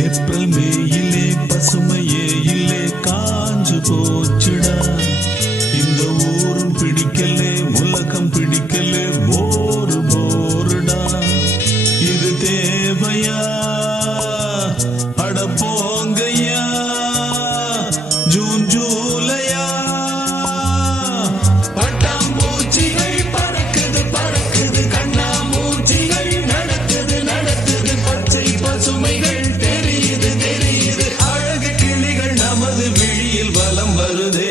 April மேயிலே பசுமையே இல்லே காஞ்சு போச்சுடா. இந்த ஊரும் பிடிக்கலே உலகம் பிடிக்கலே போரு போருடா. இது தேவையா அட போங்கய்யா ஜூன் ஜூலையா. பட்டாம்பூச்சிகள் பறக்குது பறக்குது கண்ணாமூச்சிகள் நடக்குது நடக்குது பச்சை பசுமைகள் தெரியுது தெரியுது அழகு கிளிகள் நமது விழியில் வலம் வருதே.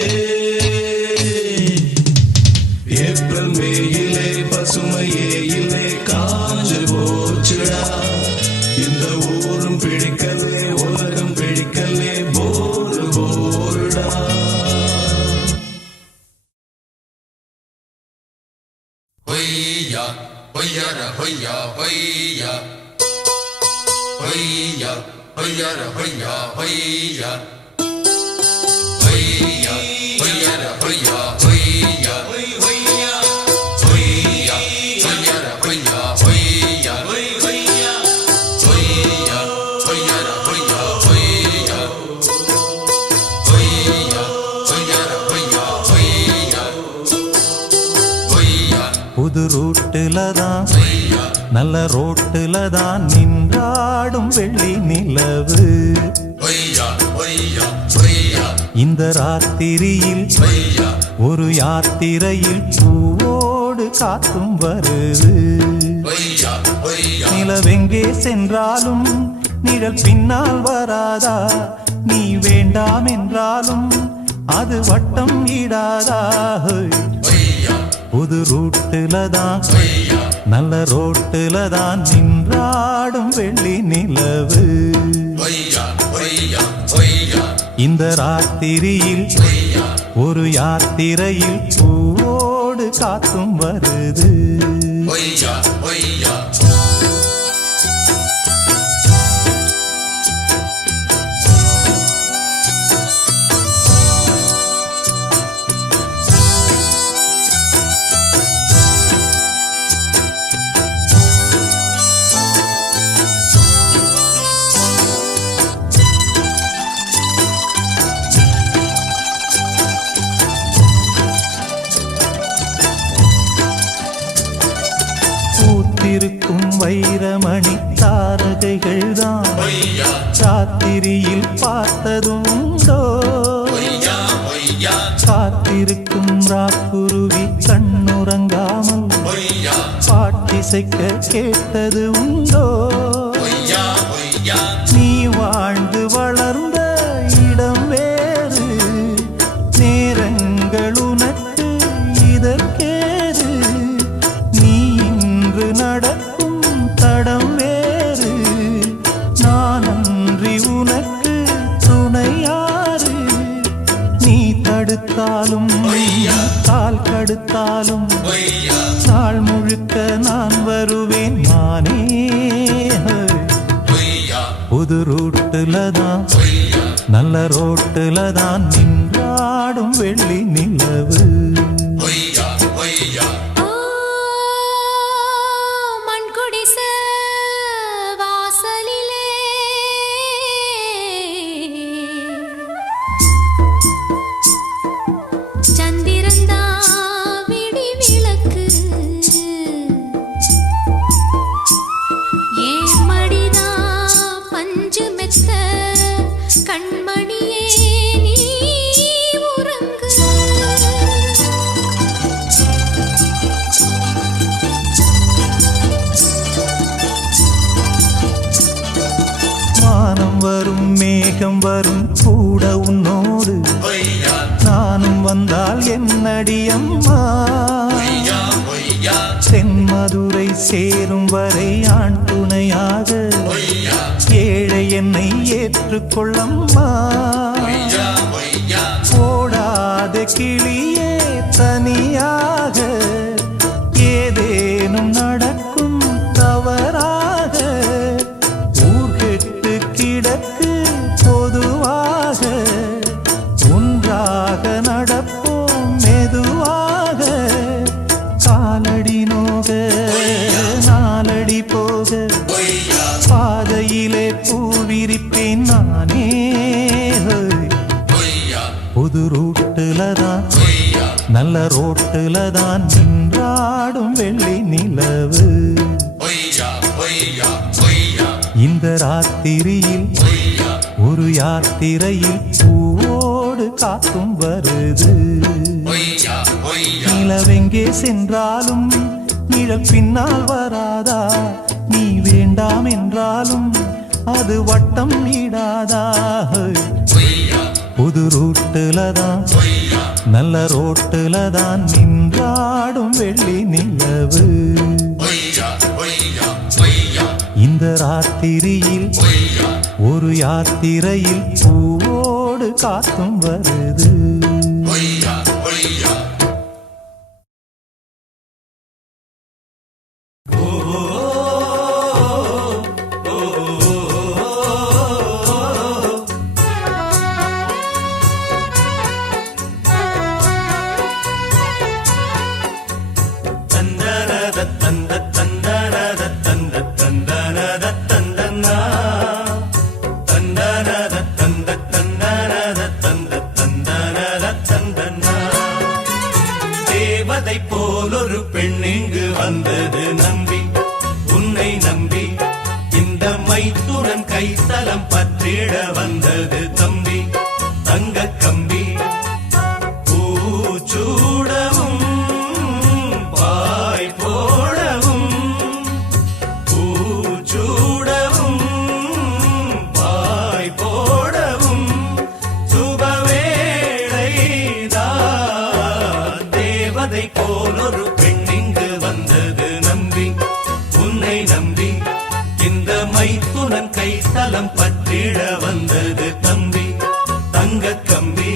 ஏப்ரல் மேயிலே பசுமையே இல்லே காஞ்சு போச்சுடா. இந்த ஊரும் பிடிக்கலே உலகம் பிடிக்கலே போரு போருடா. ஹொய்யா ஹொய்யார ஹொய்யா ஹொய்யா ஹொய்யா ஹொய்யார ஹொய்யா ஹொய்யா ஹொய்யா ஹொய்யார ஹொய்யா ஹொய்யா ஹொய்யா ஹொய்யா ஹொய்யார ஹொய்யா ஹொய்யா ஹொய்யா ஹொய்யா ஹொய்யார ஹொய்யா ஹொய்யா ஹொய்யா ஹொய்யார ஹொய்யா ஹொய்யா ஹொய்யா. புது ரூட்டுல தான் நல்ல ரோட்டுல தான் நின்றாடும் வெள்ளி நிலவு. ஹொய்யா ஹொய்யா ஹொய்யா இந்த ராத்திரியில் ஹொய்யா ஒரு யாத்திரையில் பூவோடு காத்தும் வருது. ஹொய்யா ஹொய்யா நிலவெங்கே சென்றாலும் நிழல் பின்னால் வராதா? நீ வேண்டாம் என்றாலும் அது வட்டம் இடாதா? ஹொய்யா புது ரூட்டுல தான் ஹொய்யா நல்ல ரோட்டுல தான் நின்றாடும் வெள்ளி நிலவு. ஹொய்யா ஹொய்யா ஹொய்யா இந்த ராத்திரியில் ஹொய்யா ஒரு யாத்திரையில் பூவோடு காத்தும் வருது. ஹொய்யா ஹொய்யா பூத்திருக்கும் வைரமணி தாரகைகள் தான் ஹொய்யா ராத்திரியில் பார்த்ததும் உண்டோ? ஹொய்யா ஹொய்யா காத்திருக்கும் ராக்குருவி கண்ணுறங்காமல் ஹொய்யா பாட்டிசைக்க கேட்டது உண்டோ? ஹொய்யா ஹொய்யா நீ வாழ்ந்து வளர்ந்த இடம் வேறு, நேரங்கள் உனக்கு இதற்கேது. நீ இன்று நடக்கும் தடம் வேறு, நான் அன்றி உனக்கு துணையாறு. நீ தடுத்தாலும் கால் கடுத்தாலும் ஹொய்யா நாள் முழுக்க நான் வருவேன் நானே. ஹொய்யா புது ரூட்டுல தான் ஹொய்யா நல்ல ரோட்டுல தான் நின்றாடும் வெள்ளி நிலவு. ஹொய்யா ஹொய்யா மண்குடிச வாசலிலே சந்திரந்தா விடி விளக்கு ஏன் மடிதா பஞ்சு மெத்த கண்மணியே நீ உறங்கு. வானம் வரும் மேகம் வரும் கூட உன்னோடு ஹொய்யா நானும் வந்தால் என்னடி அம்மா? ஹொய்யா ஹொய்யா தென்மதுரை சேரும் வரை ஆண் துணையாக ஹொய்யா ஏழை என்னை ஏற்றுக்கொள்ளம்மா. ஹொய்யா ஹொய்யா ஓடாத கிளியே தனியாக ஏதேனும் நடக்கும் தவறாக. ஊர்கெட்டு கிடக்கு பொதுவாக ஒன்றாக நடப்போம் மெதுவாக. காலடி நோக நாலடி போக பாதை பாதையிலே பூவிரிப்பேன் நானே. பொய்யா புது ரூட்டுல தான் பொய்யா நல்ல ரோட்டுல தான் நின்றாடும் வெள்ளி நிலவு. பொய்யா பொய்யா பொய்யா இந்த ராத்திரியில் பொய்யா ஒரு யாத்திரையில் பூவோடு காத்தும் வருது. பொய்யா பொய்யா நிலவெங்கே சென்றாலும் நிழல் பின்னால் வராதா? நீ வேண்டாம் என்றாலும் அது வட்டம் இடாதா? பொய்யா புது ரூட்டுல தான் பொய்யா நல்ல ரோட்டுல தான் நின்றாடும் வெள்ளி நிலவு. பொய்யா பொய்யா பொய்யா இந்த ராத்திரியில் பொய்யா ஒரு யாத்திரையில் பூவோடு காத்தும் வருது. பொய்யா பொய்யா தேவதை போலொரு பெண் இங்கு வந்தது நம்பி, உன்னை நம்பி. இந்த மைத்துடன் கைத்தலம் பற்றிட வந்தது தம்பி. தங்க கம்பி பூச்சூடவும் பாய் போடவும், பூச்சூடவும் பாய் போடவும் சுபவேளைதான். தேவதை போலொரு பெண் இங்கு வந்தது நம்பி, உன்னை நம்பி. இந்த மைத்துனன் கைத்தலம் பற்றிட வந்தது தம்பி. தங்க கம்பி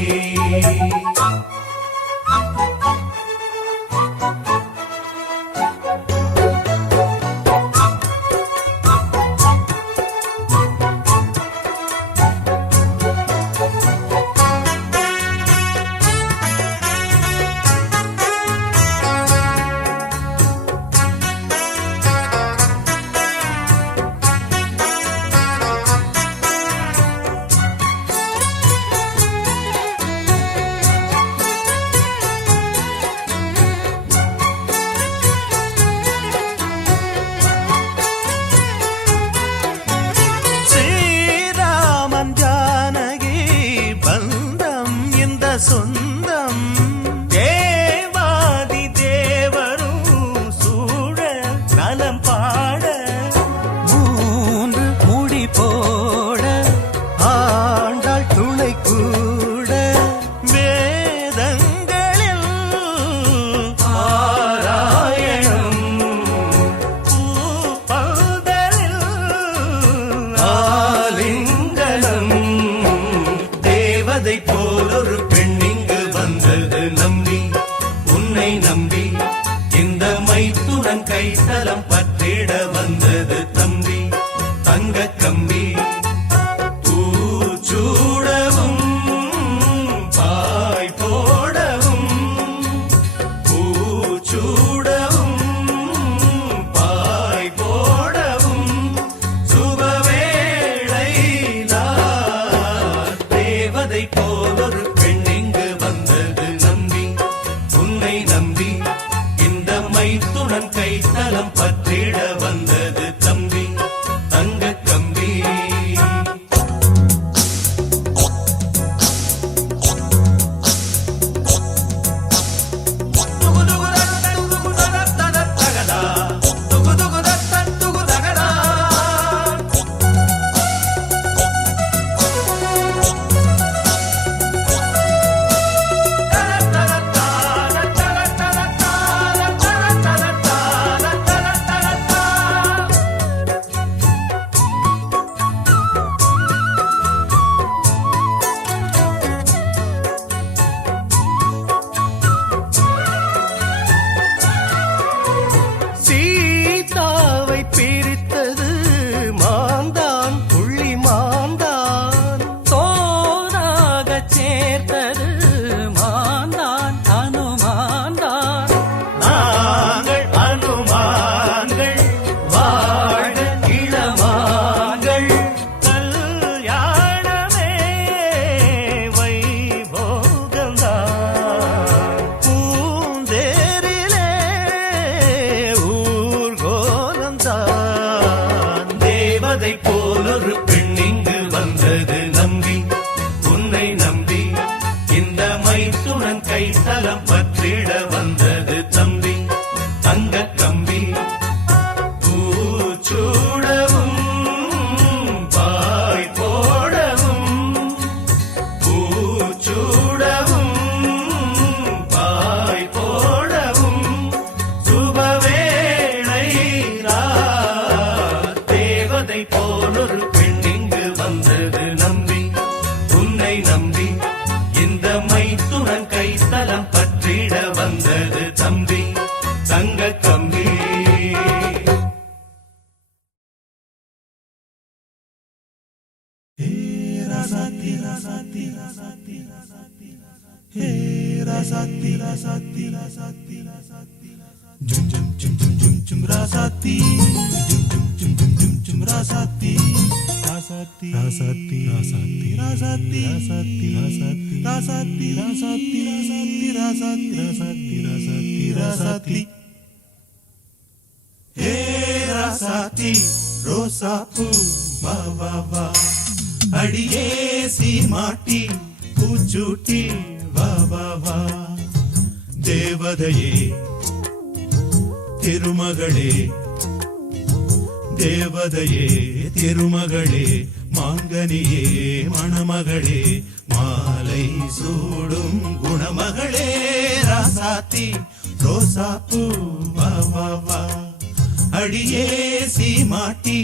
தேவதை போலொரு பெண் இங்கு வந்தது நம்பி உன்னை நம்பி இந்த மைத்துனன் கைத்தலம் பற்றிட வந்தது தம்பி தங்க கம்பி பூச்சூடவும் பாய் போடவும் பூச்சூடவும் பாய் போடவும் சுபவேளை தேவதை போலொரு பெண் இங்கு வந்தது நம்பி உன்னை நம்பி இந்த மைத்துனன் கைத்தலம் பற்றிட வந்தது தம்பி தங்க கம்பி ரோசாப்பூ வா வா வா அடியே சீமாட்டி பூச்சூட்டி வா வா வா தேவதையே திருமகளே தேவதையே திருமகளே மாங்கனியே மணமகளே மாலை சூடும் குணமகளே ராசாத்தி ரோசாப்பூ வா வா வா அடியே சீமாட்டி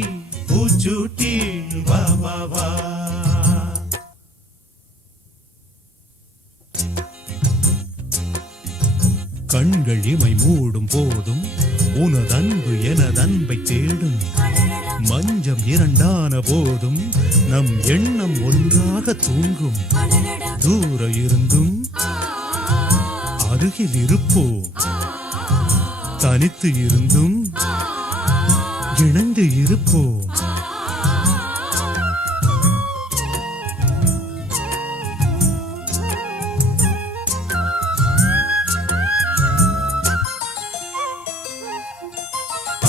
பூச்சூட்டி வா வா வா கண்கள் இமை மூடும் போதும் உனதன்பு எனதன்பை தேடும் மஞ்சம் இரண்டான போதும் நம் எண்ணம் ஒன்றாக தூங்கும் தூர இருந்தும் அருகில் இருப்போம் தனித்து இருந்தும் இணைந்து இருப்போம்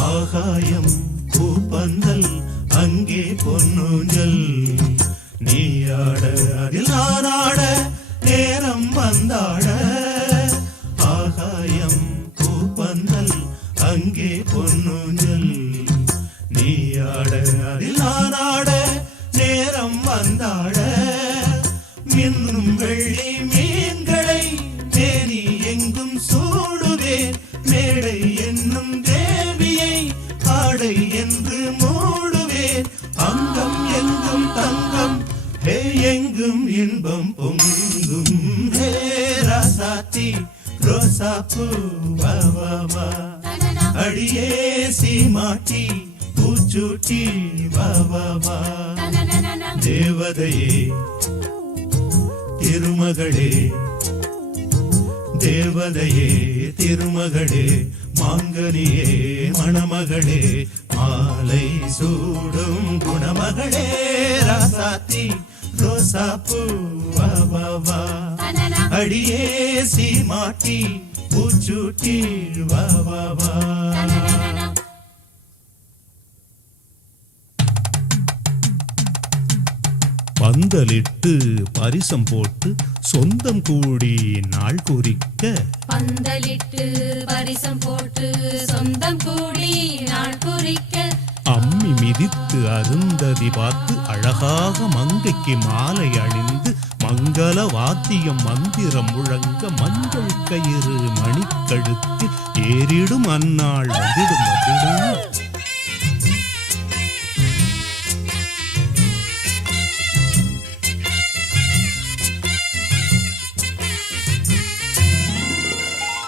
ஆகாயம் பூப்பந்தல் அங்கே பொன்னூஞ்சல் நீயாட அதில் நானாட நேரம் வந்தாட ஆகாயம் பூப்பந்தல் அங்கே பொன்னூஞ்சல் நீயாட அதில் நானாட நேரம் வந்தாட மின்னும் வெள்ளி மீன்களை தேனி எங்கும் சூடுவேன் மேடை என்னும் தேவியை ஆடை என்று மூடுவேன் அங்கம் எங்கும் தங்கம் ஹே எங்கும் இன்பம் பொங்கும் ஹே ராசாத்தி ரோசாப்பூ வா வா வா அடியே சீமாட்டி பூச்சூட்டி வா வா வா தேவதையே திருமகளே தேவதையே திருமகளே மாங்கனியே மணமகளே மாலை சூடும் குணமகளே ராசாத்தி ரோசாப்பூ வா வா வா அடியே சீமாட்டி பூச்சூட்டி வா வா வா பந்தலிட்டு பரிசம் போட்டு சொந்தம் கூடி நாள் குறிக்க பந்தலிட்டு பரிசம் போட்டு சொந்தம் கூடி நாள் குறிக்க அம்மி மிதித்து அருந்ததி பார்த்து அழகாக மங்கைக்கு மாலை அணிந்து மங்கள வாத்தியம் மந்திரம் முழங்க மஞ்சள் கயிறு மணிக்கழுத்தில் ஏறிடும் அந்நாள் வந்திடும் வந்திடும்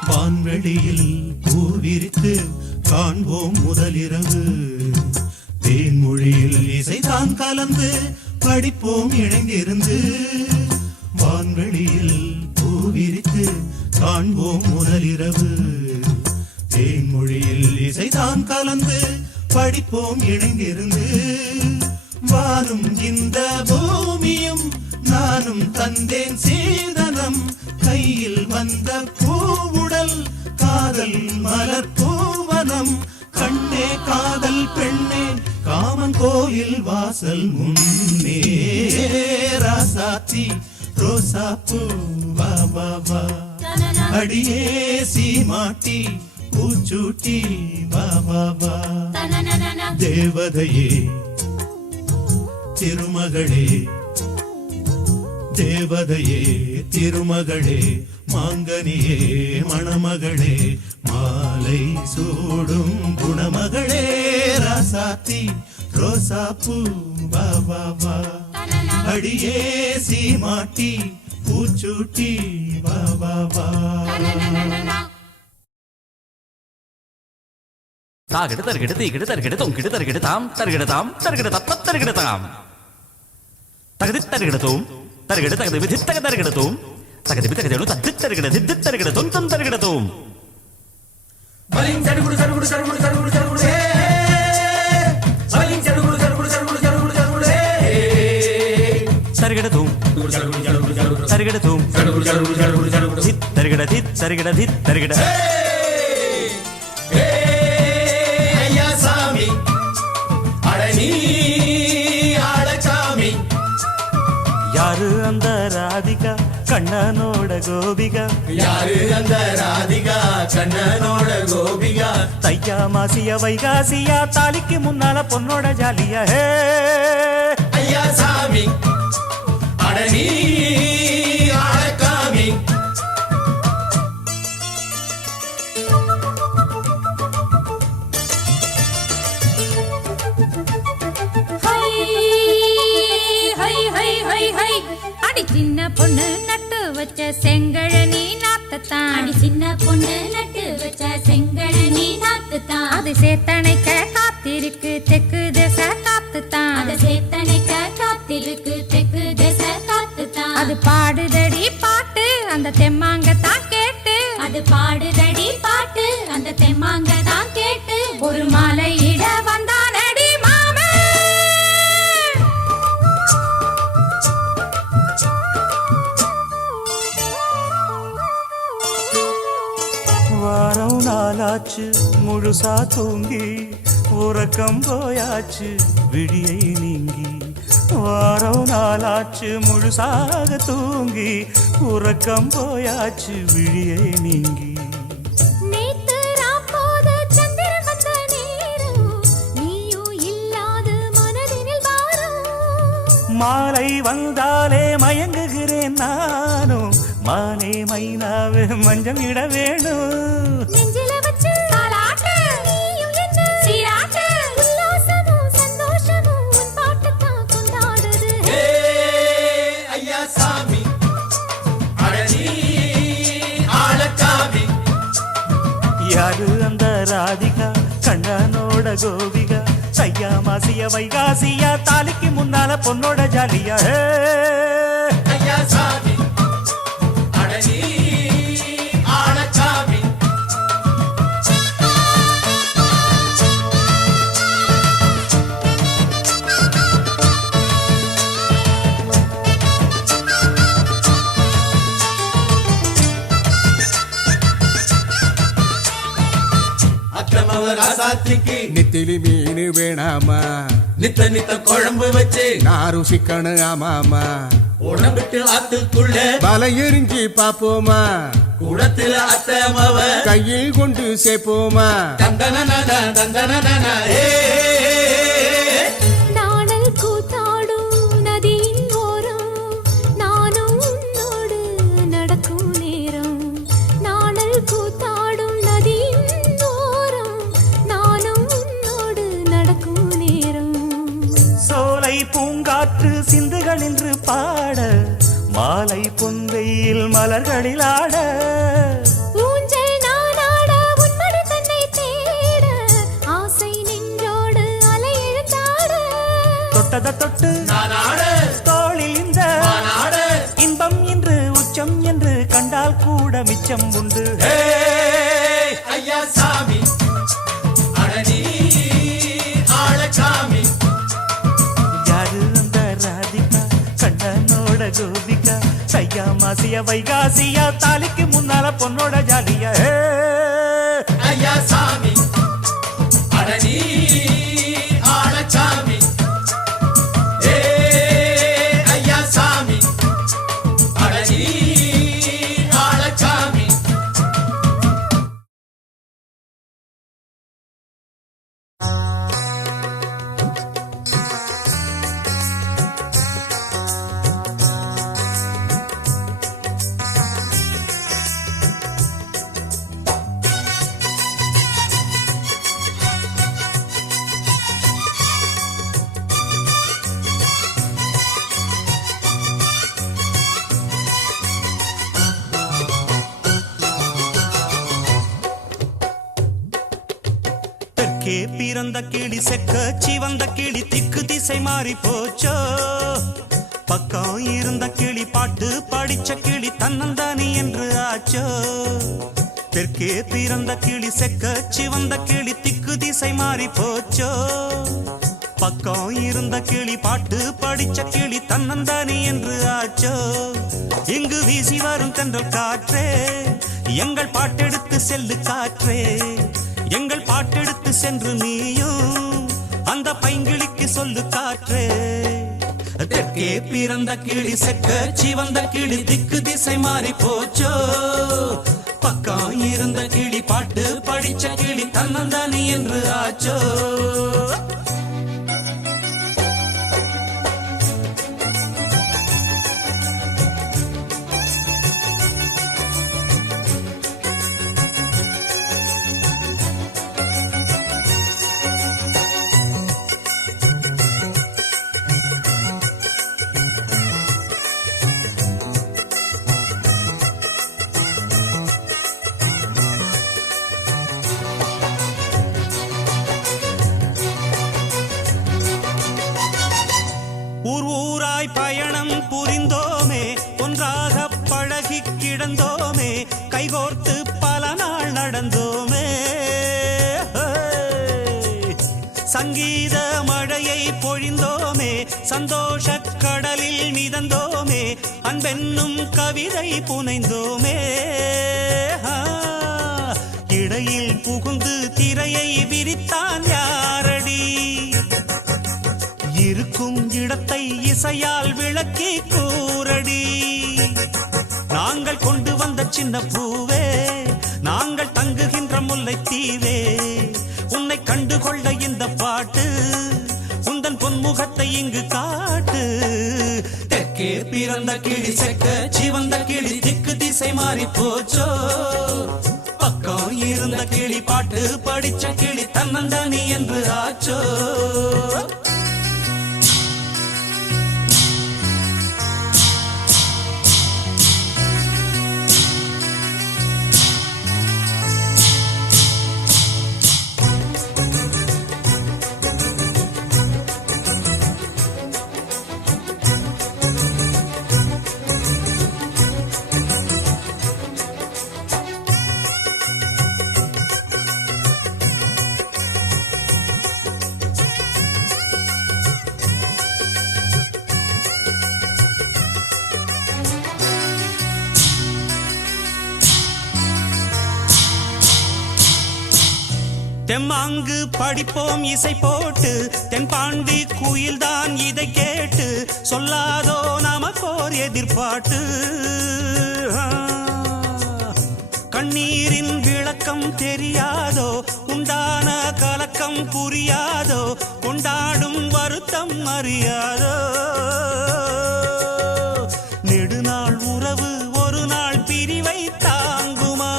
வான்வெளியில் பூவிரித்து காண்போம் முதலிரவு தேன்மொழியில் இசைதான் கலந்து படிப்போம் இணைந்திருந்து வான்வெளியில் பூவிரித்து காண்போம் முதலிரவு தேன்மொழியில் இசைதான் கலந்து படிப்போம் இணைந்திருந்து வானும் இந்த பூமியும் நானும் தந்தேன் சீதனம் கையில் வந்த பூவுடல் காதல் மலர் பூவனம் கண்ணே காதல் பெண்ணே காமன் கோயில் வாசல் முன்னே ராசாத்தி ரோசாப்பூ வா வா வா அடியே சீமாட்டி பூச்சூட்டி வா வா வா தேவதையே திருமகளே தேவதையே திருமகளே மாங்கனியே மணமகளே மாலை சூடும் குணமகளே ராசாத்தி ரோசாப்பூ வா வா வா அடியே சீமாட்டி பூச்சூட்டி வா வா வா தாகிடு தருகிடு தீகிடு தருகிடு தொங்கிடு தருகிடு தாம் தருகிடு தாம் தருகிடு தத்த தருகிடு தாம் தகுதி தருகிடு தூம் தருகிடு தகுதி விதி தக தருகிடு தூம் தகுதி விதி தகுதி தத்து தருகிடு தித்து தருகிடு தொம் தொம் தருகிடு தூம் பலிங் சடுகுடு சடுகுடு சடுகுடு சடுகுடு சடுகுடு பலிங் சடுகுடு சடுகுடு சடுகுடு சடுகுடு சடுகுடு தருகிடு தூம் தருகிடு தூம் சடுகுடு சடுகுடு சடுகுடு சடுகுடு தித் தருகிடு தித் தருகிடு தித் தருகிடு ஐயா சாமி அடனி ஆளச்சாமி யாரு அந்த ராதிகா கண்ணனோட கோபிகா யாரு அந்த ராதிகா கண்ணனோட கோபிகா தையா மாசியா வைகாசியா தாலிக்கு முன்னால பொண்ணோட ஜாலியா ஹே ஐயா சாமி அடனி ஆளக்காமி அடி சின்ன பொண்ணு நட்டு வச்ச செங்கழனி நாத்தத்தான் அடி சின்ன பொண்ணு நட்டு வச்ச செங்கழனி நாத்தத்தான் அது சேத்தனைக்க காத்திருக்கு தெக்கு திசை காத்துத்தான் அது சேத்தனைக்க காத்திருக்கு தெக்கு திசை காத்துத்தான் அது பாடுதடி பாட்டு அந்த தெம்மாங்கத்தான் கேட்டு அது பாடுதடி பாட்டு அந்த தெம்மாங்கதான் கேட்டு ஒரு மாலை இட வந்தானடி மாமே வாரம் நாளாச்சு முழுசா தூங்கி உறக்கம் போயாச்சு விடியை நீங்கி வாரம் நாளாச்சு முழுசாக தூங்கி உறக்கம் போயாச்சு விடியை நீங்கி நேத்து ராப்போது சந்திரன் வந்த நேரம் நீயும் இல்லாது மனதினில் பாரம் மாலை வந்தாலே மயங்குகிறேன் நானும் மானே மைனாவே மஞ்சம் இட வேணும் நெஞ்சில வச்சு தாலாட்டு நீயும் என்ன சீராட்டு உல்லாசமும் சந்தோஷமும் உன் பாட்டுத்தான் கொண்டாடுது ஐயா சாமி அடனி ஆளக்காமி யாரு அந்த ராதிகா கண்ணனோட கோபிகா சையா மாசியா வைகாசியா தாலிக்கு முன்னால பொண்ணோட ஜாலியா ஹே ஐயா சாமி அடனி ஆளச்சாமி அக்கிரமவ ராசாத்திக்கு நெத்திலி மீன் வேணாமா நித்த நித்த குழம்பு வச்சு நாரு சிக்கனு ஆமாமா உடம்பிட்டு ஆத்துக்குள்ள பல எரிஞ்சு பாப்போமா கூடத்துல அத்தமவ கையில் கொண்டு சேர்ப்போமா தந்தன தந்தன நாணல் கூத்தாடும் நதியின் ஓரம் நானும் உன்னோடு நடக்கும் நேரம் நாணல் கூத்தாடும் நதியின் ஓரம் நானும் உன்னோடு நடக்கும் நேரம் சோலை பூங்காற்று சிந்துகள் என்று பாட மாலை பொன்வெயில் மலர்களில் ஆட ஊஞ்சல் நானாட உன்மடி தன்னை தேட ஆசை நெஞ்சோடு அலை எழுந்தாட தொட்டத தொட்டு நானாட தோளில் இந்த நானாட இன்பம் என்று உச்சம் என்று கண்டால் கூட மிச்சம் உண்டு ஐயா சாமி அடனி ஆளச்சாமி யாரு அந்த ராதிகா கண்ணனோட கோபிகா சையா மாசியா வைகாசியா தாலிக்கு முன்னால பொண்ணோட ஜாலியா ஹே ஐயா சாமி அடனி ஆளச்சாமி பிறந்த கிளி செக்க சிவந்த கிளி திக்கு திசை மாறி போச்சோ பக்கம் இருந்த கிளி பாட்டு படிச்ச கிளி தன்னந்தானி என்று ஆச்சோ தெற்கே பிறந்த கிளி செக்க சிவந்த கிளி திக்கு திசை மாறி போச்சோ பக்கம் இருந்த கிளி பாட்டு படிச்ச கிளி தன்னந்தானி என்று ஆச்சோ இங்கு வீசி வரும் தென்றல் காற்றே எங்கள் பாட்டெடுத்து செல்லு காற்றே எங்கள் பாட்டெடுத்து சென்று நீயும் அந்த பைங்கிளிக்கு சொல்லு காற்றே தெற்கே பிறந்த கிளி செக்க சிவந்த கிளி திக்கு திசை மாறி போச்சோ பக்கம் இருந்த கிளி பாட்டு படிச்ச கிளி தன்னந்தானி என்று ஆச்சோ ஊர் ஊராய் பயணம் புரிந்தோமே ஒன்றாக பழகி கிடந்தோமே கைகோர்த்து பல நாள் நடந்தோமே சங்கீத மழையை பொழிந்தோமே சந்தோஷ கடலில் மிதந்தோமே அன்பென்னும் கவிதை புனைந்தோமே இடையில் புகுந்து திரையை விரித்தான் யாரடி இருக்கும் இடத்தை இசையால் விளக்கி கூரடி நாங்கள் கொண்டு வந்த சின்ன பூவே நாங்கள் தங்குகின்ற முல்லைத்தீவே உன்னை கண்டுகொள்ள இந்த பாட்டு உந்தன் பொன்முகத்தை இங்கு காட்டு தெற்கே பிறந்த கிளி செக்க சிவந்த கிளி திக்கு திசை மாறி போச்சோ பக்கம் இருந்த கிளி பாட்டு படிச்ச கிளி தன்னந்தானி என்று ஆச்சோ தெம்மாங்கு படிப்போம் இசை போட்டு தென்பாண்டி குயில்தான் இதை கேட்டு சொல்லாதோ நமக்கோர் எதிர்பாட்டு கண்ணீரின் விளக்கம் தெரியாதோ உண்டான கலக்கம் புரியாதோ கொண்டாடும் வருத்தம் அறியாதோ நெடுநாள் உறவு ஒரு நாள் பிரிவை தாங்குமா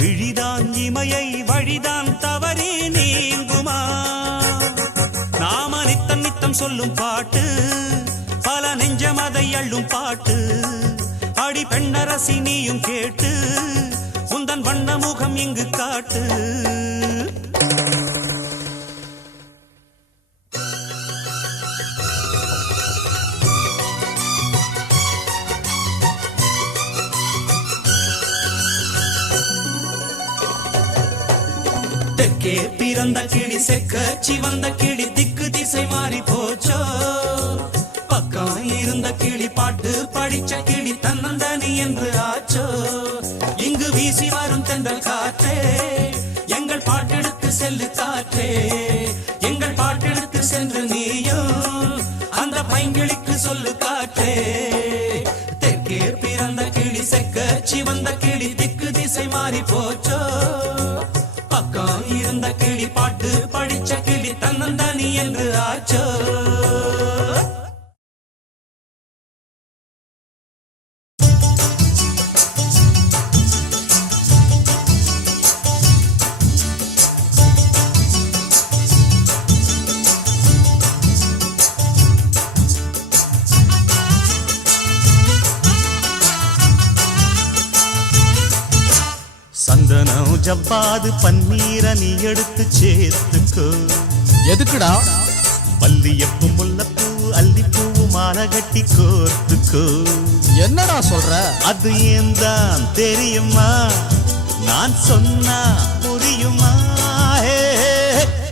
விழிதான் இமையை வழிதான் தவறி நீங்குமா நாம நித்தம் நித்தம் சொல்லும் பாட்டு பல நெஞ்சம் அதை அள்ளும் பாட்டு அடி பெண்ணரசி நீயும் கேட்டு உந்தன் வண்ண முகம் இங்கு காட்டு தெற்கே பிறந்த கிளி செக்க சிவந்த கிளி திக்கு திசை மாறி போச்சோ பக்கம் இருந்த கிளி பாட்டு படிச்ச கிளி தன்னந்தானி என்று ஆச்சோ இங்கு வீசி வரும் தென்றல் காற்றே எங்கள் பாட்டெடுத்து செல்லு காற்றே எங்கள் பாட்டெடுத்து சென்று நீயும் அந்த பைங்கிளிக்கு சொல்லு காற்றே தெற்கே பிறந்த கிளி செக்க சிவந்த கிளி திக்கு திசை மாறி போச்சோ பக்கம் இருந்த கிளி பாட்டு படிச்ச கிளி தன்னந்தானி என்று ஆச்சோ சந்தனம் ஜவ்வாது பன்னீர நீ எடுத்து சேர்த்துக்கோ. எதுக்குடா? மல்லியப்பூ முல்லைப்பூ அல்லிப்பூ மாலை கட்டி கோர்த்துக்கோ. என்னடா சொல்ற? அது ஏன் தான் தெரியுமா, நான் சொன்னா புரியுமா?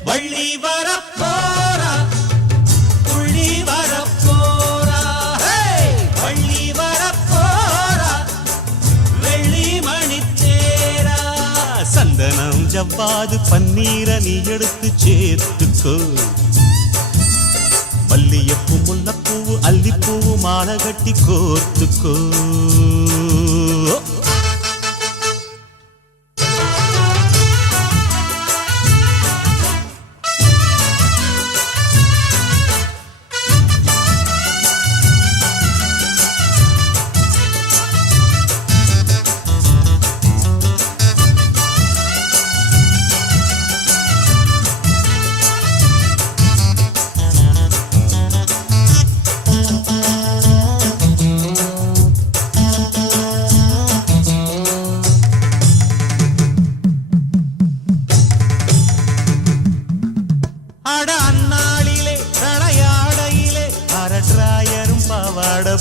வள்ளி வரப்போரா புள்ளி வரப்போரா, வள்ளி வரப்போரா வெள்ளி மணி தேரா. சந்தனம் ஜவ்வாது பன்னீர நீ எடுத்து சேர்த்துக்கோ. மல்லியப்பூ முல்லைப்பூ அல்லிப்பூ மாலை கட்டி கோர்த்துக்கோ.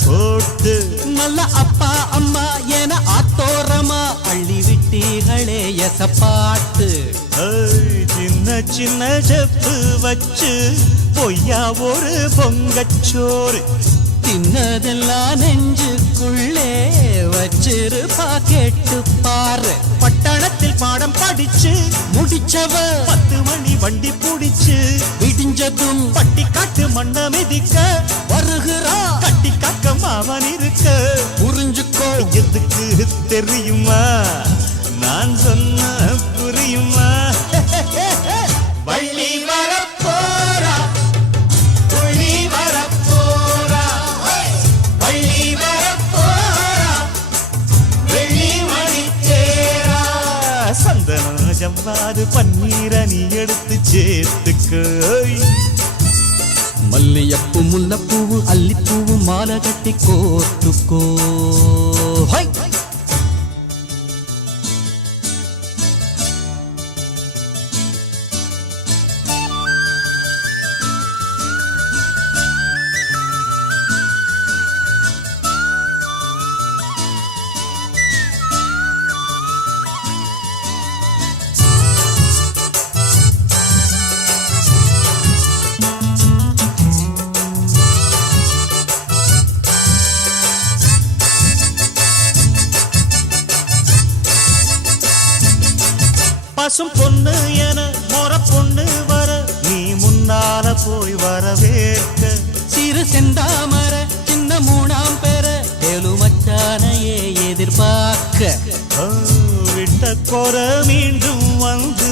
போட்டு நல்ல அப்பா அம்மா என ஆத்தோரமா அள்ளி விட்டீர்களே எசப்பாட்டு. சின்ன சின்ன செப்பு வச்சு பொய்யா ஒரு பொங்கச்சோறு தின்னதெல்லாம் நெஞ்சுக்குள்ளே வச்சிருப்பா கேட்டு பாரு. பட்டணத்தில் பாடம் படிச்சு முடிச்சவ 10 மணி வண்டி புடிச்சு விடிஞ்சதும் பட்டி காட்டு மண்ண மிதிக்க வருகிறா. கட்டி காக்க மாவன் இருக்க புரிஞ்சுக்கோ. எதுக்கு தெரியுமா, நான் சொன்ன புரியுமா? வள்ளி வரப்போரா புள்ளி வரப்போரா, வள்ளி வரப்போரா வெள்ளி மணி தேரா. சந்தனம் ஜவ்வாது பன்னீர நீ எடுத்து சேர்த்துக்கோ. மல்லியப்பூ முல்லைப்பூ அல்லிப்பூ மாலை கட்டி கோர்த்துக்கோ. பசும் பொண்ணு என மொற பொண்ணு வர நீ முன்னால போய் வரவேற்க. சிறு செந்தாமர சின்ன மூணாம் பெற ஏழு மச்சானையே எதிர்பார்க்க. விட்ட கொர மீண்டும் வந்து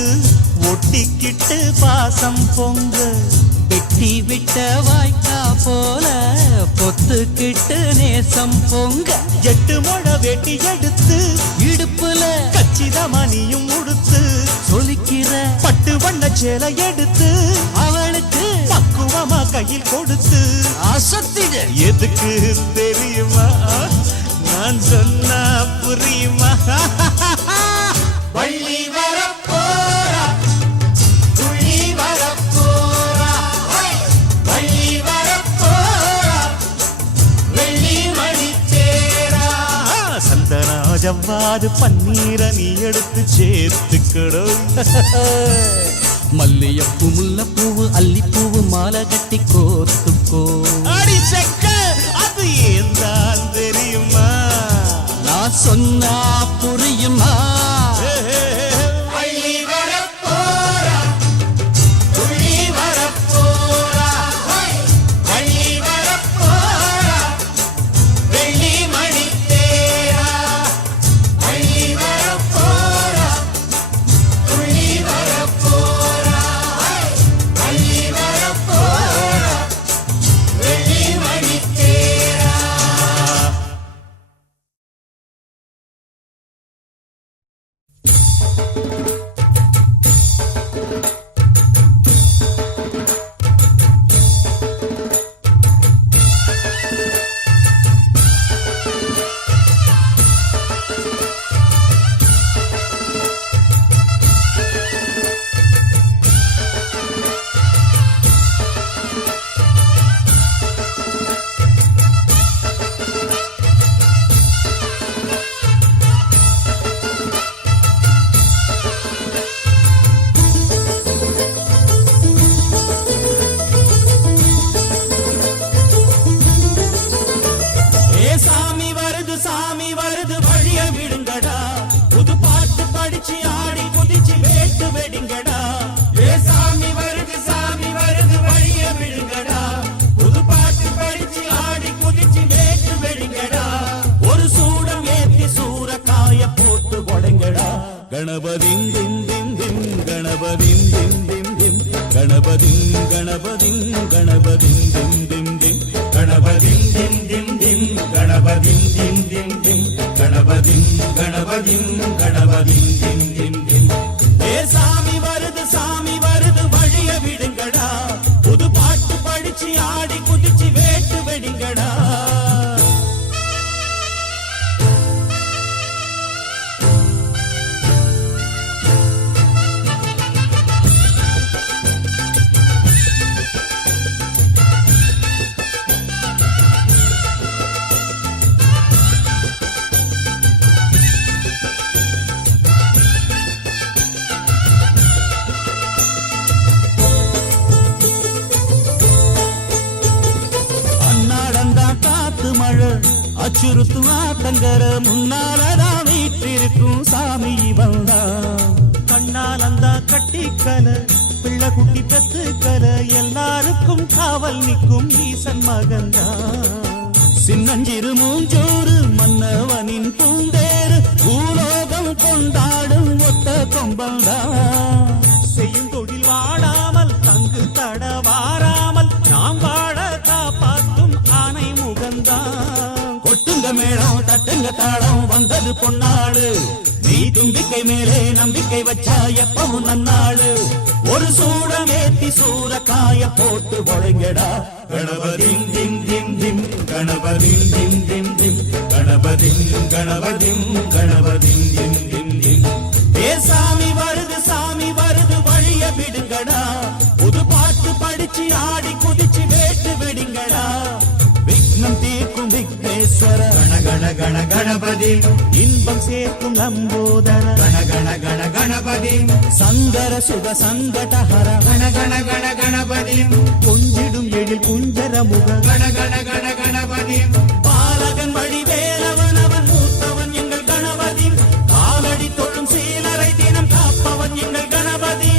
ஒட்டிக்கிட்டு பாசம் பொங்க. வெட்டி விட்ட வாய்க்கா போல பொத்துக்கிட்டு நேசம் பொங்க. 8 முழ வெட்டி எடுத்து இடுப்புல கச்சிதமணியும் உடுத்து சொலிக்கிற பட்டு வண்ண சேலை எடுத்து அவளுக்கு பக்குவமா கையில் கொடுத்து அசத்திட. எதுக்கு தெரியுமா, நான் சொன்னா புரியுமா? வள்ளி வரப்போரா புள்ளி வரப்போரா, வள்ளி வரப்போரா வெள்ளி மணி தேரா. சந்தனா ஜவ்வாது பன்னீர நீ எடுத்து சேர்த்துக்கணும். மல்லியப்பூ முல்லைப்பூ அல்லிப்பூ மாலை கட்டி கோர்த்துக்கோ. அடி செக்க அது ஏன் தான் தெரியுமா, நான் சொன்னா புரியுமா? வள்ளி வரப்போரா புள்ளி வரப்போரா, வள்ளி வரப்போரா வெள்ளி மணி தேரா. வள்ளி வரப்போரா புள்ளி வரப்போரா, வள்ளி வரப்போரா வெள்ளி கணபதிம் திம் திம் திம் கணபதிம் திம் திம் திம் கணபதிம் கணபதிம் கணபதிம் திம் திம் திம் கணபதிம் திம் திம் திம் கணபதிம் திம் திம் திம் கணபதிம் கணபதிம் கணபதிம் திம் திம் திம் ஏ சாமி வருது வழிய விடுங்கடா புது பாட்டு படிச்சு ஆடி குதிச்சு வேட்டு வெடிங்கடா அச்சுறுத்தும் ஆத்தங்கர முன்னாலதான் வீட்டிருக்கும் சாமி வந்தா கண்ணாலந்தா கட்டிக்கல பிள்ளை குட்டி பெத்துக்கல எல்லாருக்கும் காவல் நிற்கும் ஈசன் மகந்தா சின்னஞ்சிறு மூஞ்சோறு மன்னவனின் பூந்தேறு பூலோகம் கொண்டாடும் ஒத்த கொம்பந்தா செய்யும் தொழில் வாடாமல் தங்கு தட வாராமல் நாம் வாழ காப்பாற்றும் ஆனை முகந்தா கொட்டுங்க மேளம் தட்டுங்க தாளம் வந்தது பொன்னாடு நீ தும்பிக்கை மேலே நம்பிக்கை வச்சா எப்பவும் நன்னாடு ஒரு சூடம் ஏத்தி சூறக்காய போட்டு ஒழுங்கடா கணபதிம் திம் திம் திம் கணபதிம் திம் திம் திம் கணபதிம் கணபதிம் கணபதிம் திம் திம் திம் ஏ சாமி வருது வழிய விடுங்கடா புது பாட்டு படிச்சு ஆடி குதிச்சு வேட்டு வெடிங்கடா விக்னம் தீர்க்கும் விக்னேஸ்வர கண கண கண கணபதி இன்பம் சேர்க்கும் லம்போதர கண கண கண கணபதி சங்கர சுக சங்கடஹர கண கண கண கணபதி கொஞ்சிடும் எழில் குஞ்சர முக கண கண கண கணபதி பாலகன் வழி வேலவன் அவன் மூத்தவன் எங்கள் கணபதி காலடி தொழும் சீலரை தினம் காப்பவன் எங்கள் கணபதி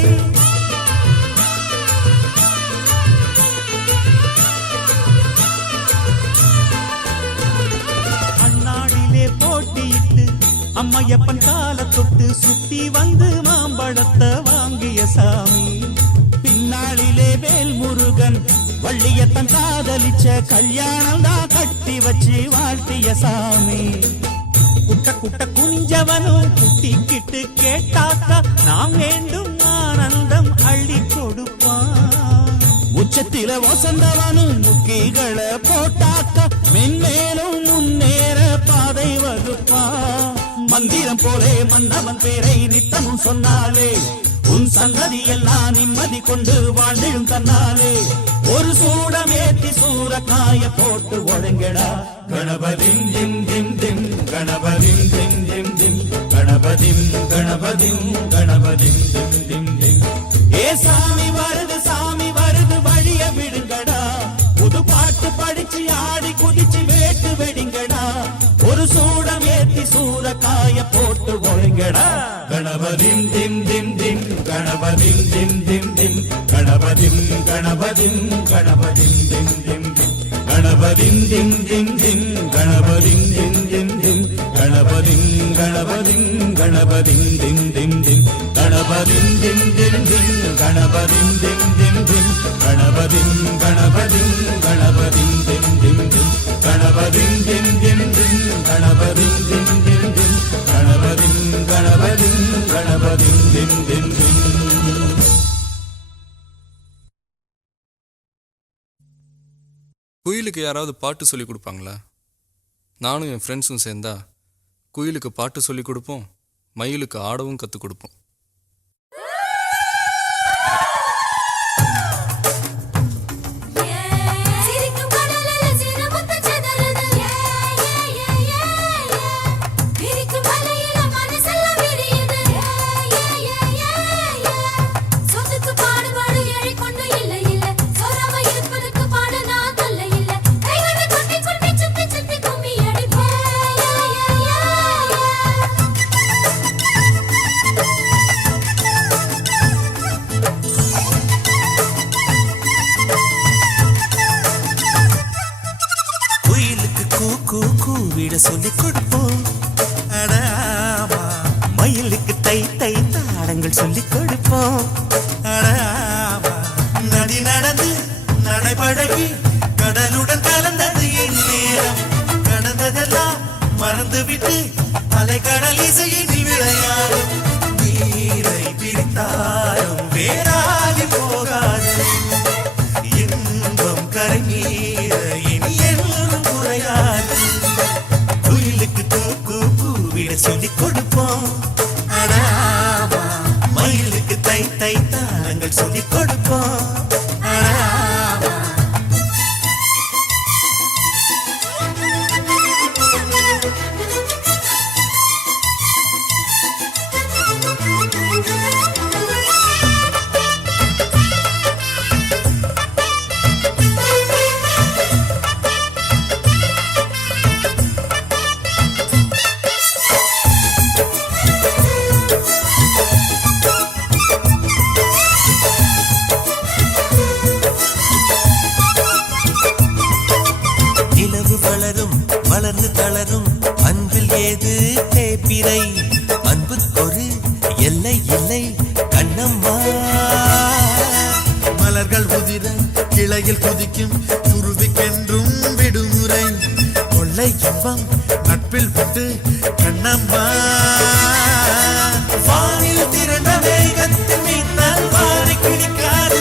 அண்ணாடிலே போட்டியிட்டு அம்மையப்பன் கால தொட்டு சுத்தி வந்து மாம்பழத்தை வாங்கிய சாமி பின்னாளிலே வேல் முருகன் வள்ளியத்தன் காதலிச்ச கல்யாணம் தான் கட்டி வச்சு வாழ்த்திய சாமி குட்ட குட்ட குஞ்சவனும் குட்டிக்கிட்டு கேட்டாக்கா நாம் வேண்டும் ஆனந்தம் அள்ளி கொடுப்பான் உச்சத்தில வசந்தவனும் முக்கிகளை போட்டாக்கா மென்மேலும் முன்னேற பாதை வகுப்பான் மந்திரம் போலே மன்னவன் பேரை நித்தமும் சொன்னாலே உன் சந்ததி எல்லாம் நிம்மதி கொண்டு வாழ்ந்திடும் தன்னாலே ஒரு சூடம் ஏத்தி சூறக்காய போட்டு ஒழுங்கடா கணபதிம் திம் திம் திம் கணபதிம் திம் திம் திம் கணபதிம் கணபதிம் கணபதிம் திம் திம் திம் ஏ சாமி வருது வழிய விடுங்கடா புது பாட்டு படிச்சு ஆடி குதிச்சு வேட்டு வெடிங்கடா ஒரு சூடம் ஏத்தி சூறக்காய போட்டு ஒழுங்கடா கணபதிம் திம் திம் திம் கணபதிம் திம் திம் திம் கணபதிம் கணபதிம் கணபதிம் திம் திம் திம் கணபதிம் திம் திம் திம் கணபதிம் திம் திம் திம் கணபதிம் கணபதிம் கணபதிம் திம் திம் திம் கணபதிம் திம் திம் திம் கணபதிம் திம் திம் திம் கணபதிம் கணபதிம் கணபதிம் திம் திம் திம் கணபதிம் திம் திம் திம் கணபதிம் திம் திம் திம் கணபதிம் கணபதிம் கணபதிம் திம் திம் திம் குயிலுக்கு யாராவது பாட்டு சொல்லி கொடுப்பாங்களா? நானும் என் ஃப்ரெண்ட்ஸும் சேர்ந்தா குயிலுக்கு பாட்டு சொல்லி கொடுப்போம், மயிலுக்கு ஆடவும் கற்றுக் கொடுப்போம். சொல்லிக் கொடுப்போம். மயிலுக்கு தை நாங்கள் சொல்லிக் கொடுப்போம். அட ஆமா. நதி நடந்து நடைபழகி கடலுடன் கலந்தது என் நேரம். கடந்ததெல்லாம் மறந்துவிட்டு அலைக்கடல் இசையினில் விளையாடும். நீரை பிரித்தாலும் வேறாகி போகாது. இன்பம் கரை மீற இனி என்றும் குறையாது. குயிலுக்கு கூக்கு கூவிட சொல்லிக் கொடுப்போம். அட ஆமா. மயிலுக்கு தை தை தாளங்கள் சொல்லிக் கொடுப்போம். அட ஆமா. நிலவு வளரும் வளர்ந்து தளரும் அன்பில் ஏது தேப்பிரை. அன்புக்கொரு எல்லை இல்லை கண்ணம்மா. மலர்கள் உதிர கிளையில் குதிக்கும் குருவிக்கென்றும் விடுமுறை. கொள்ளை இன்பம் நட்பில் உண்டு கண்ணம்மா. வானில் திரண்ட வேகத்தில் மின்னல் வாரி கிழிக்காது.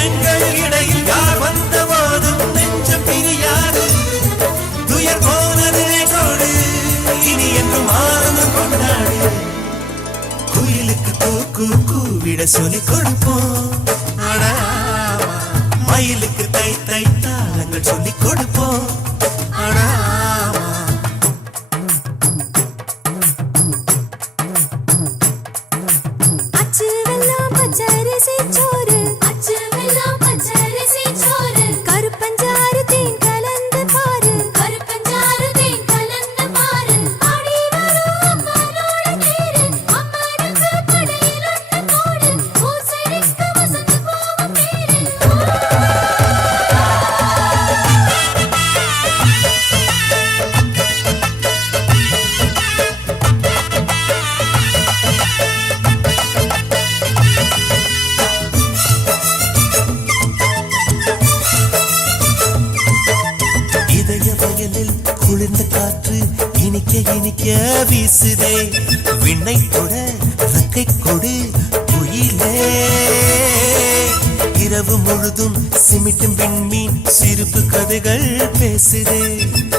எங்கள் இடையில் யார் வந்த போதும் நெஞ்சம் பிரியாது. துயர் போனது நேற்றோடு இனி என்றும் ஆனந்தம் கொண்டாடு. குயிலுக்கு கூக்கு கூவிட சொல்லிக் கொடுப்போம். அட ஆமா. மயிலுக்கு தை தை தாளங்கள் சொல்லிக் கொடுப்போம். அட ஆமா. அச்சு வெல்லம் பச்சரிசி சோறு, அச்சு வெல்லம் பச்சரிசி சோறு. கருப்பஞ்சாறு தேன் கலந்து பாரு, கருப்பஞ்சாறு தேன் கலந்து பாரு. ஆடி வரும் அம்மானோட தேரு, அம்மானுக்கு படையில் ஒன்று போடு. பூசணிக்கு வசந்து போகும் பேரு. இதய வயலில் குளிர்ந்த காற்று இனிக்க இனிக்க வீசுதே. விண்ணை தொட ரக்கை கொடு குயிலே. இரவு முழுதும் சிமிட்டும் விண்மீன் சிரிப்பு கதைகள் பேசுதே.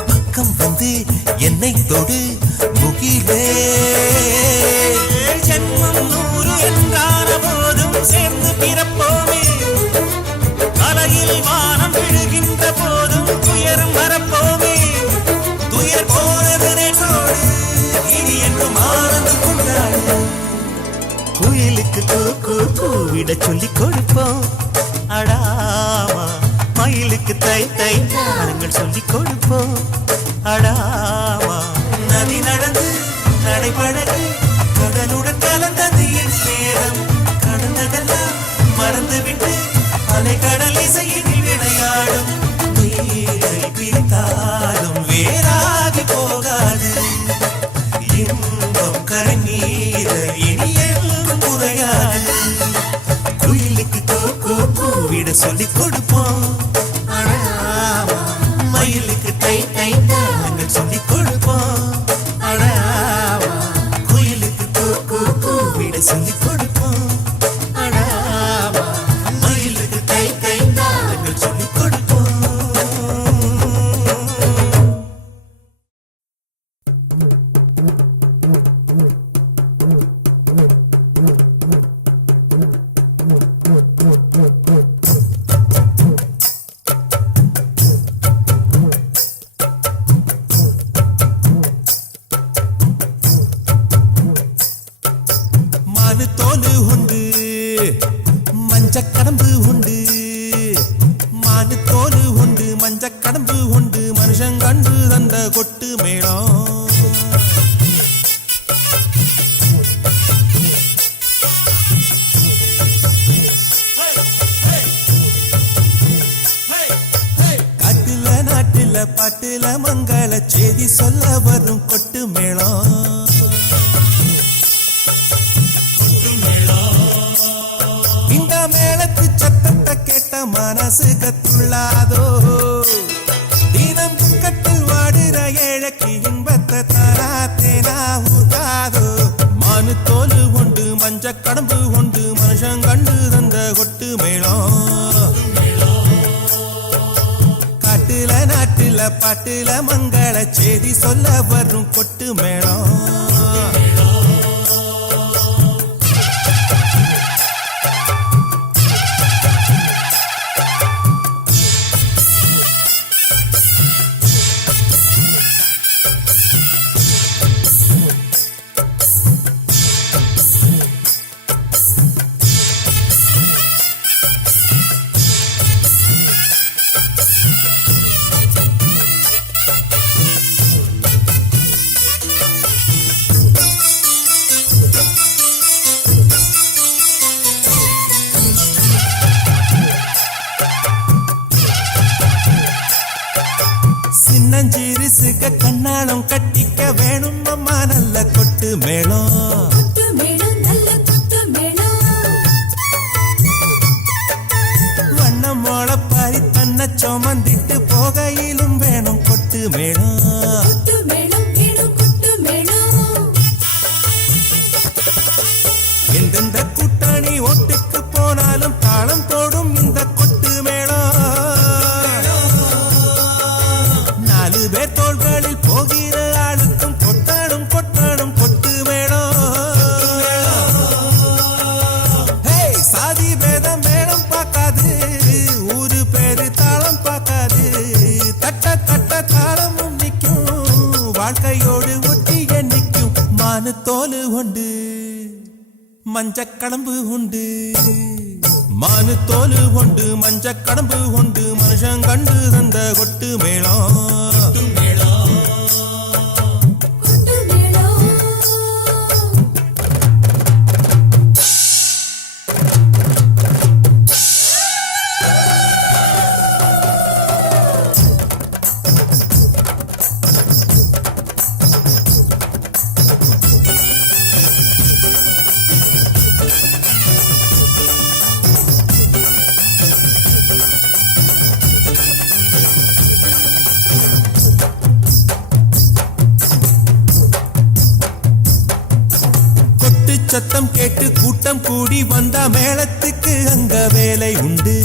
பக்கம் வந்து என்னை தொடு முகிலே. ஜென்மம் 100 என்றான போதும் சேர்ந்து பிறப்போமே. கலையில் வானம் விழுகின்ற போதும் துயரம் வரப்போமே. துயர் போனது நேற்றோடு இனி என்றும் ஆனந்தம் கொண்டாடு. குயிலுக்கு கூக்கு கூவிட சொல்லிக் கொடுப்போம். அடாமா. மயிலுக்கு தை தை தாளங்கள் சொல்லிக் கொடுப்போம். அடாமா. நதி நடந்து நடைபழகி கடலுடன் கலந்தது என் நேரம். கடந்ததெல்லாம் மறந்துவிட்டு அலைக்கடல் இசையினில் விளையாடும். நீரை பிரித்தாலும் வேறாகி போகாது. இன்பம் கரை மீற இனி என்றும் குறையாது. குயிலுக்கு கூக்கு கூவிட சொல்லிக் கொடுப்போம். அட ஆமா. மயிலுக்கு தை தை தாளங்கள் சொல்லிக் கொடுப்போம். அட ஆமா. குயிலுக்கு கூக்கு கூவிட சொல்லிக் கொடுப்போம். அட ஆமா. மயிலுக்கு தை தை தாளங்கள் சொல்லிக் கொடுப்போம். மானு தோலு உண்டு மஞ்சக்கடம்பு உண்டு. மானு தோலு உண்டு மஞ்சக்கடம்பு உண்டு. மனுஷன் கண்டு தந்த கொட்டு மேளம். காட்டுல நாட்டுல பாட்டுல மங்கள செய்தி சொல்ல வரும் கொட்டு மேளம். மனசு கத்துள்ளாதோ தினம் துக்கத்தில் வாடுற ஏழைக்கு இன்பத்தை தாரா தேனா ஊத்தாதோ மானு தோலு கொண்டு மஞ்ச கடம்பு கொண்டு மனுஷன் கண்டு தந்த கொட்டு மேளம் காட்டுல நாட்டுல பாட்டுல மங்கள செய்தி சொல்ல வரும் கொட்டு மேளம் சின்னஞ்சிறுசுக கண்ணாலம் கட்டிக்க வேணும் அம்மா நல்ல கொட்டு மேளம் கொட்டு மேளம் நல்ல கொட்டு மேளம் வண்ணம் மோளப்பாரி தன்னை சுமந்திட்டு போகையிலும் வேணும் கொட்டு மேளம் கொட்டு மேளம் வேணும் கொட்டு மேளம் எந்தெந்த கூட்டணி ஓட்டுக்கு போனாலும் தாளம் போடும் இந்த கொட்டு மேளம் நாலு பேர் தோள்களில் போகிற ஆளுக்கும் கொட்டாடும் கொட்டாடும் கொட்டு மேளம் சாதி பேதம் மேளம் பார்க்காது ஊரு பேரு தாளம் பார்க்காது தட்ட தட்ட தாளமும் நிற்கும் வாழ்க்கையோடு ஒட்டிய நிற்கும் மானு தோலு உண்டு மஞ்ச கடம்பு உண்டு மானு தோலு கொண்டு மஞ்ச கடம்பு கொண்டு மனுஷன் கண்டு தந்த கொட்டு மேளம் கொட்டு மேளம் கொட்டு சத்தம் கேட்டு கூட்டம் கூடி வந்தா மேளத்துக்கு அங்க வேலை உண்டு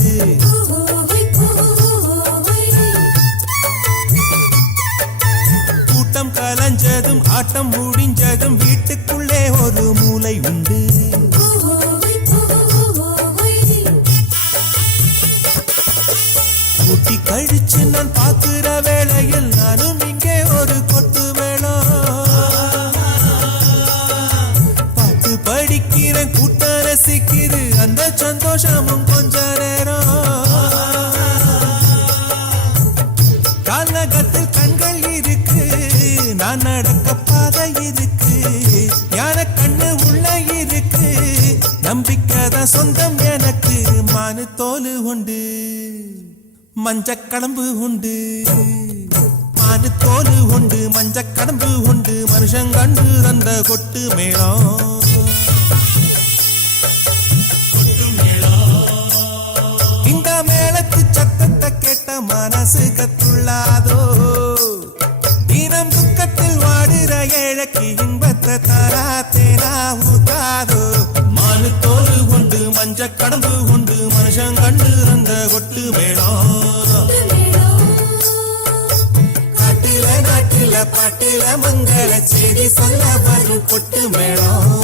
கூட்டம் கலைஞ்சதும் ஆட்டம் முடிஞ்சதும் வீட்டுக்குள்ளே ஒரு மூலை உண்டு கூட்டி கழிச்சு நான் பார்க்கிற வேளையில் நானும் இங்கே ஒரு கொட்டு மேளம் பாட்டு படிக்கிறேன் கூட்டம் ரசிக்குது அந்த சந்தோஷமும் கொஞ்ச நேரம் கால்நகத்தில் கண்கள் இருக்கு நான் நடக்க பாதை இருக்கு ஞான கண்ணு உள்ள இருக்கு நம்பிக்கை தான் சொந்தம் எனக்கு மானு தோலு உண்டு மஞ்ச கடம்பு உண்டு மானு தோலு உண்டு மஞ்ச கடம்பு உண்டு மனுஷன் கண்டு தந்த கொட்டு மேளம் இந்த மேளத்து சத்தத்தை கேட்ட மனசு கத்துள்ளாதோ தினம் துக்கத்தில் வாடுற ஏழைக்கு இன்பத்தை தாரா தேனா ஊத்தாதோ மானு தோலு உண்டு மஞ்ச கடம்பு உண்டு மனுஷன் கண்டு தந்த கொட்டு மேளம் காட்டுல நாட்டுல பாட்டுல மங்கள செய்தி சொல்ல வரும் கொட்டு மேளம்